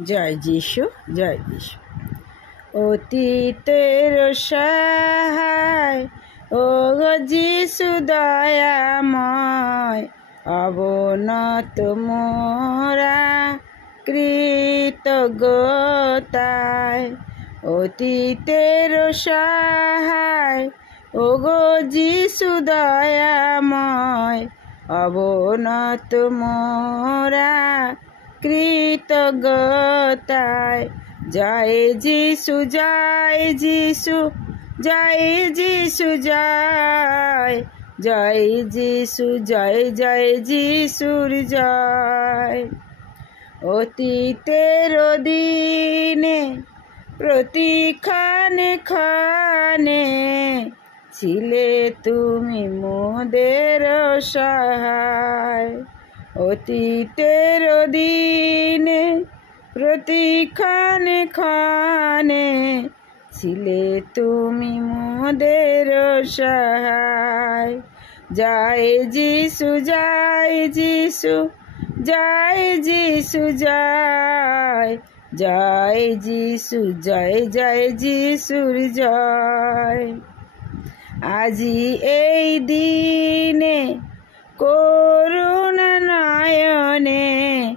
জয় যিশু, জয় যিশু। অতীতের সহায় ও গো যিশু দয়াময়, অবনত মোরা কৃতজ্ঞতায়। অতীতের সহায় ও গো যিশু দয়াময়, অবনত মোরা কৃতজ্ঞতায়। জয় যিশু, জয় যিশু, জয় যিশু, জয় জয় যিশু, জয় জয় যিশুর জয়। অতীতের দিনে প্রতি ক্ষণে ক্ষণে ছিলে তুমি মোদের সহায়। অতীতের দিনে প্রতি ক্ষণে ক্ষণে ছিলে তুমি মোদের সহায়। জয় যিশু, জয় যিশু, জয় যিশু, জয় জয় যিশু, জয় জয় যিশুর জয়। আজি এই দিনে করুণা নয়নে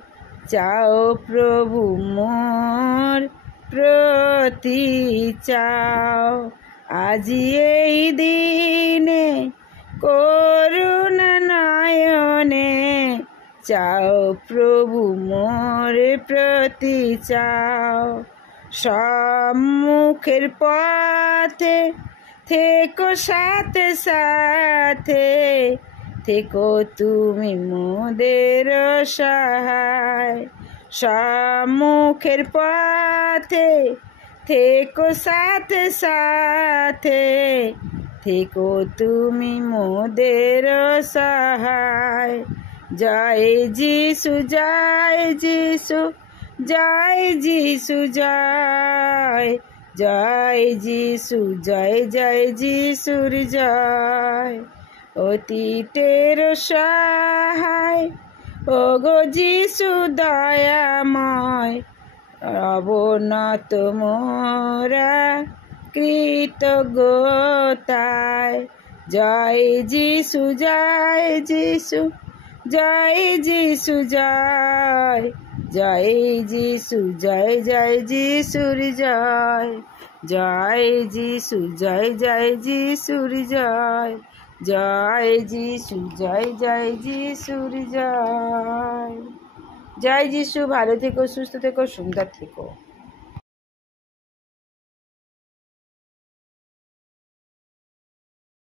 চাও প্রভু মোর প্রতি চাও। আজি এই দিনে করুণা নয়নে চাও প্রভু মোর প্রতি চাও। সম্মুখের পথে থেকো সাথে সাথে, থেকো তুমি মোদের সহায়। সম্মুখের পথে থেকো সাথে সাথে, থেকো তুমি মোদের সহায়। জয় যিশু, জয় যিশু, জয় যিশু, জয় জয় যিশু, জয় জয় যিশুর জয়। অতীতের সহায় ও গো যিশু দয়াময়, অবনত মোরা কৃতজ্ঞতায়। জয় যিশু, জয় যিশু, জয় যিশু, জয় জয় যিশু, জয় জয় যিশুর জয়। জয় যিশু, জয় জয় যিশুর জয়। জয় যিশু, জয় জয় যিশুর জয়। জয় যিশু। ভালো থেকো, সুস্থ থেকো, সুন্দর থেকো।